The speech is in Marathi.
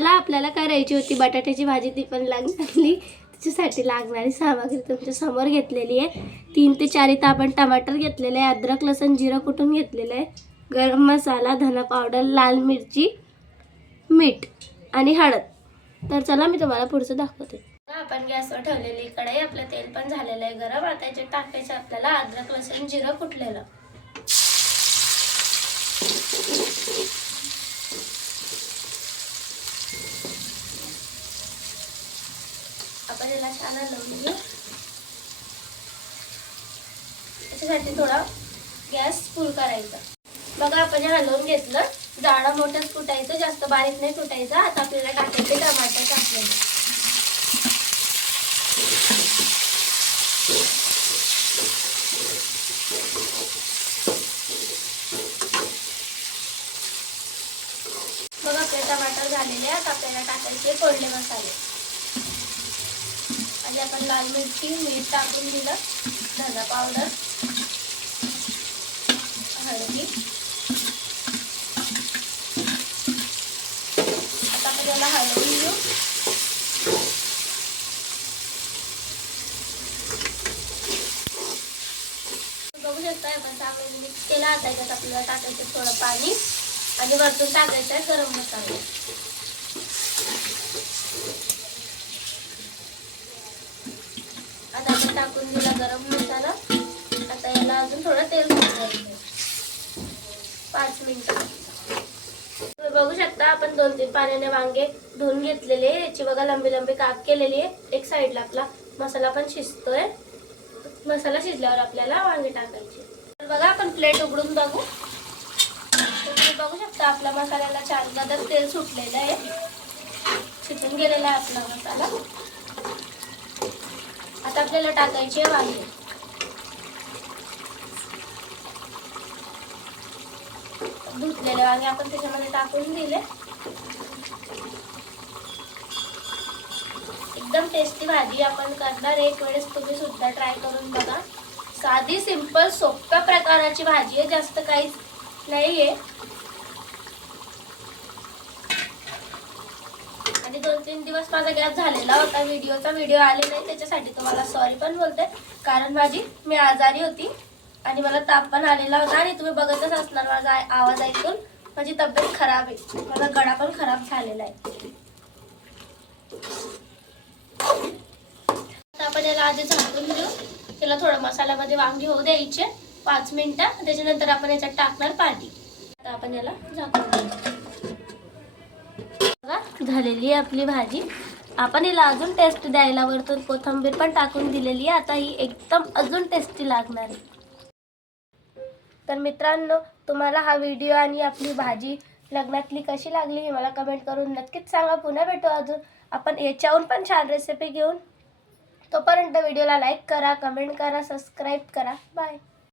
चला आपल्याला करायची होती बटाट्याची भाजी, ती पण लागली. त्याच्यासाठी लागणारी सामग्री तुमच्या समोर घेतलेली आहे. 3 ते 4 इथं आपण टमाटर घेतलेले आहे, अद्रक लसूण जिरं कुटून घेतलेलं आहे, गरम मसाला, धना पावडर, लाल मिरची, मीठ आणि हळद. तर चला मी तुम्हाला पुढचं दाखवते. आपण गॅसवर ठेवलेली कढई, आपलं तेल पण झालेलं आहे गरम. आता याच्यात टाकायचं आपल्याला अद्रक लसूण जिरं कुटलेलं. आपण याला छान हलवून घेऊ. याच्यासाठी थोडा गॅस फुल करायचा. बघा आपण हे हलवून घेतलं. जाडं मोठंच कुटायचं, जास्त बारीक नाही कुटायचं. आता आपल्याला टाकायचे टमाटर टाकलेले. बघा आपले टमाटर झालेले आहेत. आपल्याला टाकायचे फोडले मसाले आणि आपण लाल मिरची, मीठ टाकून दिलं, धना पावडर, हळदी. आता आपण याला हलवून घेऊ. बघू शकता आपण चांगलं मिक्स केला. आता याच्यात आपल्याला टाकायचं थोडं पाणी आणि वरतून टाकायचं आहे गरम मसाला. आता आपण टाकून दिला गरम मसाला. आता याला अजून थोडं तेल टाकायचं 5 मिनिटं. तुम्ही बघू शकता आपण 2-3 पाण्याने वांगे धुवून घेतलेले. याची बघा लंबी लंबी काप केलेली आहे. एक साईडला आपला मसाला पण शिजतोय. मसाला शिजल्यावर आपल्याला वांगे टाकायचे. तर बघा आपण प्लेट उघडून बघू. तुम्ही बघू शकता आपल्या मसाल्याला छान गदर तेल सुटलेलं आहे. शिजून गेलेला आहे आपला मसाला. आता आपल्याला टाकायचे वांगे. धुतलेले वांगे आपण त्याच्यामध्ये टाकून दिले. एकदम टेस्टी भाजी आपण करणार. एक वेळेस तुम्ही सुद्धा ट्राय करून बघा. साधी सिंपल सोप्या प्रकाराची भाजी आहे, जास्त काहीच नाहीये. आणि 2-3 दिवस माझा गॅप झालेला होता व्हिडिओ आले नाही, त्याच्यासाठी तुम्हाला सॉरी पण बोलते. कारण मी आजारी होती आणि मला ताप पण आलेला होता. आणि तुम्ही बघतच असणार माझा आवाज ऐकून माझी तब्येत खराब आहे. माझा गळा पण खराब झालेला आहे. आता आपण याला आधी झाकून देऊ. त्याला थोडं मसाल्यामध्ये वांगी होऊ द्यायचे 5 मिनिटं. त्याच्यानंतर आपण याच्यात टाकणार पाणी. आता आपण याला झाकून देऊ. बघा झालेली आहे आपली भाजी. आपण याला अजून टेस्ट द्यायला वरतून कोथिंबीर पण टाकून दिलेली आहे. आता ही एकदम अजून टेस्टी लागणार आहे. तर मित्रांनो, तुम्हाला हा व्हिडिओ आणि आपली भाजी लग्नातली कशी लागली हे मला कमेंट करून नक्कीच सांगा. पुन्हा भेटू अजून आपण याच्याहून पण छान रेसिपी घेऊन. तोपर्यंत व्हिडिओला लाईक करा, कमेंट करा, सबस्क्राईब करा. बाय.